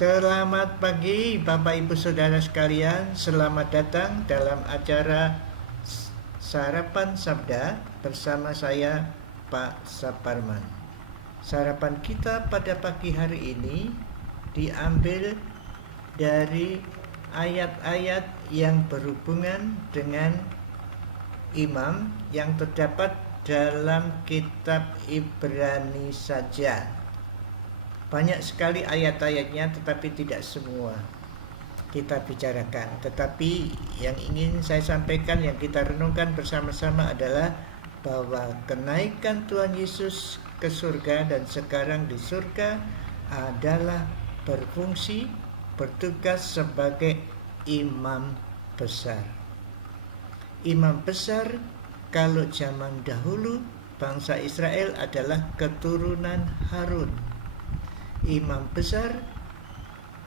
Selamat pagi Bapak Ibu Saudara sekalian. Selamat datang dalam acara Sarapan Sabda bersama saya Pak Saparman. Sarapan kita pada pagi hari ini diambil dari ayat-ayat yang berhubungan dengan imam yang terdapat dalam kitab Ibrani saja. Banyak sekali ayat-ayatnya, tetapi tidak semua kita bicarakan. Tetapi yang ingin saya sampaikan, yang kita renungkan bersama-sama adalah bahwa kenaikan Tuhan Yesus ke surga dan sekarang di surga adalah berfungsi, bertugas sebagai imam besar. Imam besar kalau zaman dahulu bangsa Israel adalah keturunan Harun. Imam besar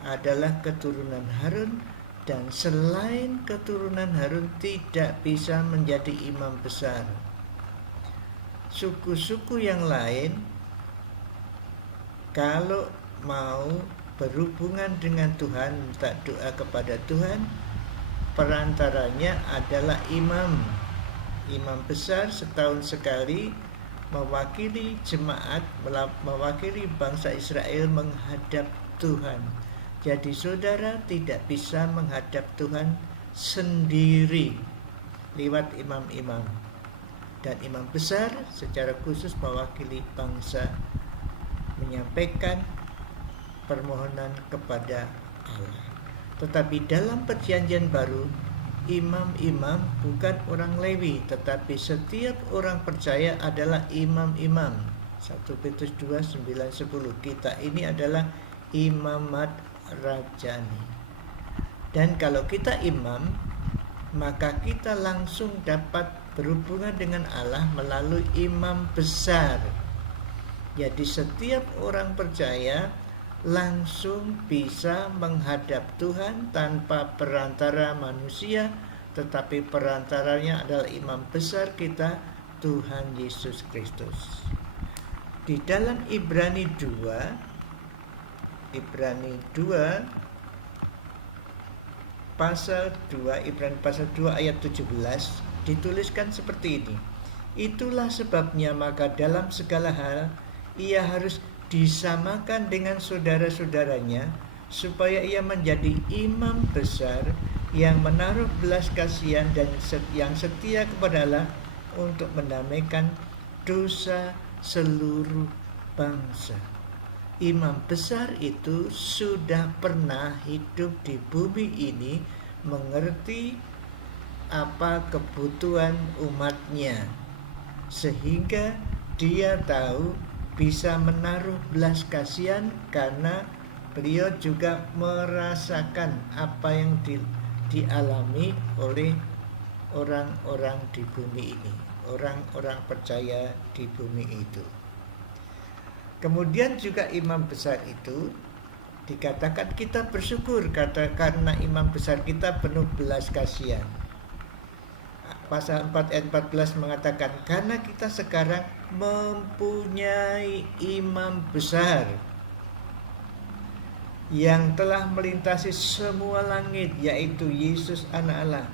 adalah keturunan Harun, dan selain keturunan Harun tidak bisa menjadi imam besar. Suku-suku yang lain kalau mau berhubungan dengan Tuhan, minta doa kepada Tuhan, perantaranya adalah imam. Imam besar setahun sekali mewakili jemaat, mewakili bangsa Israel menghadap Tuhan. Jadi saudara tidak bisa menghadap Tuhan sendiri lewat imam-imam. Dan imam besar secara khusus mewakili bangsa, menyampaikan permohonan kepada Allah. Tetapi dalam perjanjian baru, imam-imam bukan orang Lewi, tetapi setiap orang percaya adalah imam-imam. 1 Petrus 2, 9, 10. Kita ini adalah imamat rajani. Dan kalau kita imam, maka kita langsung dapat berhubungan dengan Allah melalui imam besar. Jadi setiap orang percaya langsung bisa menghadap Tuhan tanpa perantara manusia, tetapi perantaranya adalah imam besar kita, Tuhan Yesus Kristus. Di dalam Ibrani 2 pasal 2 ayat 17 dituliskan seperti ini. Itulah sebabnya maka dalam segala hal ia harus disamakan dengan saudara-saudaranya, supaya ia menjadi imam besar yang menaruh belas kasihan dan yang setia kepada Allah untuk mendamaikan dosa seluruh bangsa. Imam besar itu sudah pernah hidup di bumi ini, mengerti apa kebutuhan umatnya, sehingga dia tahu bisa menaruh belas kasihan karena beliau juga merasakan apa yang dialami oleh orang-orang di bumi ini, orang-orang percaya di bumi itu. Kemudian juga imam besar itu dikatakan kita bersyukur karena imam besar kita penuh belas kasihan. Pasal 4 ayat 14 mengatakan, karena kita sekarang mempunyai imam besar yang telah melintasi semua langit, yaitu Yesus Anak Allah.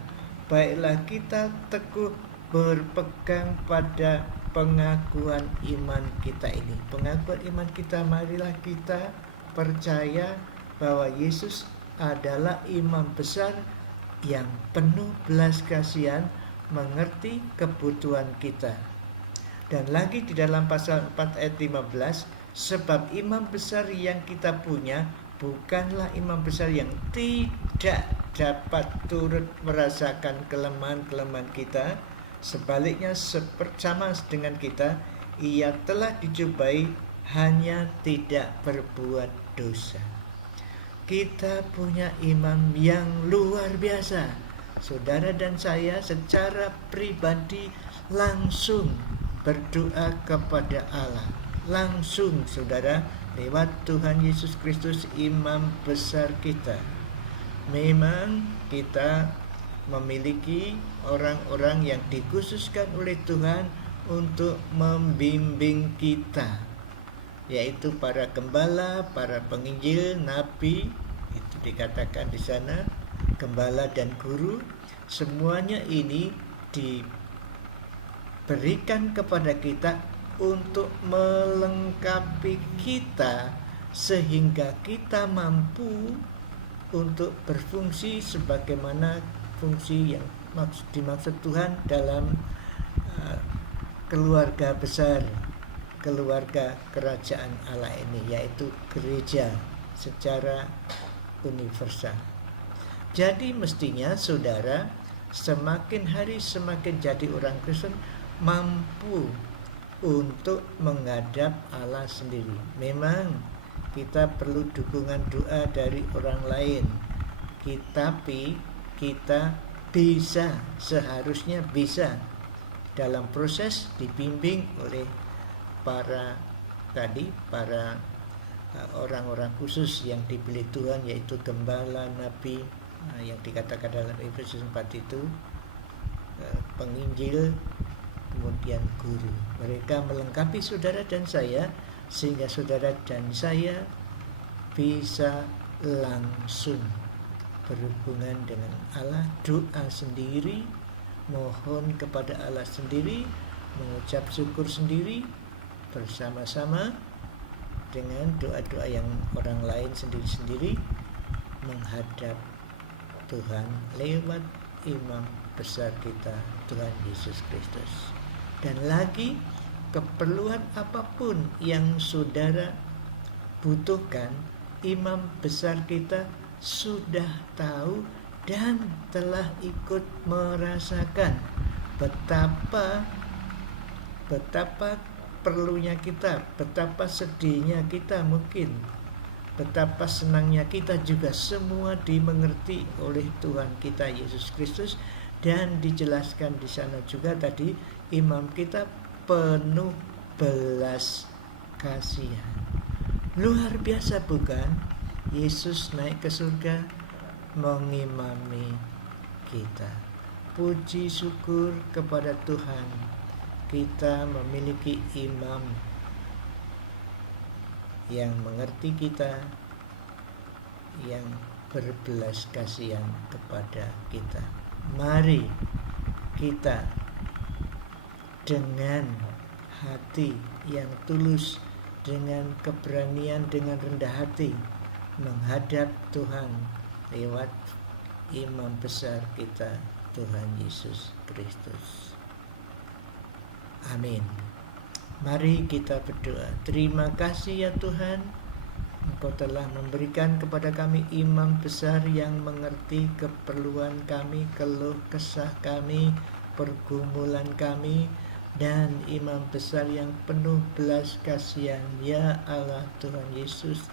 Baiklah kita teguh berpegang pada pengakuan iman kita ini. Pengakuan iman kita, marilah kita percaya bahwa Yesus adalah imam besar yang penuh belas kasihan, mengerti kebutuhan kita. Dan lagi di dalam pasal 4 ayat 15, sebab imam besar yang kita punya bukanlah imam besar yang tidak dapat turut merasakan kelemahan-kelemahan kita. Sebaliknya sama dengan kita, ia telah dijumpai hanya tidak berbuat dosa. Kita punya imam yang luar biasa. Saudara dan saya secara pribadi langsung berdoa kepada Allah. Langsung saudara, lewat Tuhan Yesus Kristus imam besar kita. Memang kita memiliki orang-orang yang dikhususkan oleh Tuhan untuk membimbing kita. yaitu para gembala, para penginjil, nabi, itu dikatakan di sana, gembala dan guru. Semuanya ini diberikan kepada kita untuk melengkapi kita sehingga kita mampu untuk berfungsi sebagaimana fungsi yang dimaksud Tuhan dalam keluarga besar, keluarga kerajaan Allah ini, yaitu gereja secara universal. Jadi mestinya saudara semakin hari semakin jadi orang Kristen mampu untuk menghadap Allah sendiri. Memang kita perlu dukungan doa dari orang lain, tapi kita bisa, seharusnya bisa dalam proses dibimbing oleh para orang-orang khusus yang dipilih Tuhan, yaitu gembala, nabi, yang dikatakan dalam Efesus 4 itu, penginjil, kemudian guru. Mereka melengkapi saudara dan saya sehingga saudara dan saya bisa langsung berhubungan dengan Allah, doa sendiri, mohon kepada Allah sendiri, mengucap syukur sendiri bersama-sama dengan doa-doa yang orang lain sendiri-sendiri menghadap Tuhan lewat imam besar kita, Tuhan Yesus Kristus. Dan lagi, keperluan apapun yang saudara butuhkan, imam besar kita sudah tahu dan telah ikut merasakan betapa perlunya kita, betapa sedihnya kita mungkin, betapa senangnya kita juga, semua dimengerti oleh Tuhan kita Yesus Kristus. Dan dijelaskan di sana juga tadi, imam kita penuh belas kasihan. Luar biasa bukan? Yesus naik ke surga mengimami kita. Puji syukur kepada Tuhan, kita memiliki imam yang mengerti kita, yang berbelas kasihan kepada kita. Mari kita dengan hati yang tulus, dengan keberanian, dengan rendah hati menghadap Tuhan lewat imam besar kita, Tuhan Yesus Kristus. Amin. Mari kita berdoa. Terima kasih ya Tuhan, Engkau telah memberikan kepada kami imam besar yang mengerti keperluan kami, keluh kesah kami, pergumulan kami, dan imam besar yang penuh belas kasihan. Ya Allah Tuhan Yesus,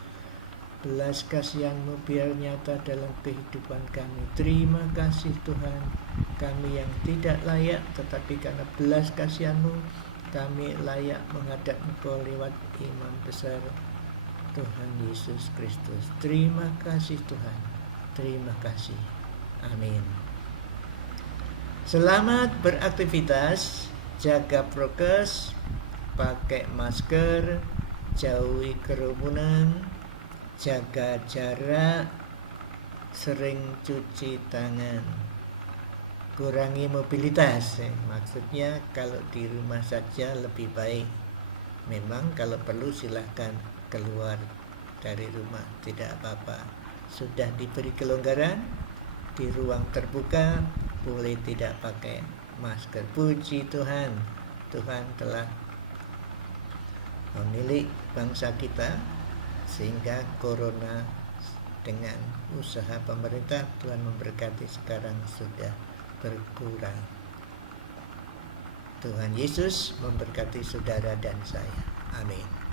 belas kasihan-Mu biar nyata dalam kehidupan kami. Terima kasih Tuhan, kami yang tidak layak, tetapi karena belas kasihan-Mu kami layak menghadap Engkau lewat imam besar Tuhan Yesus Kristus. Terima kasih Tuhan, terima kasih. Amin. Selamat beraktivitas, jaga prokes, pakai masker, jauhi kerumunan, jaga jarak, sering cuci tangan, kurangi mobilitas. Maksudnya kalau di rumah saja lebih baik. Memang kalau perlu silahkan keluar dari rumah, tidak apa-apa. Sudah diberi kelonggaran, di ruang terbuka boleh tidak pakai masker. Puji Tuhan, Tuhan telah memilih bangsa kita sehingga corona dengan usaha pemerintah, Tuhan memberkati, sekarang sudah berkurang. Tuhan Yesus memberkati saudara dan saya. Amin.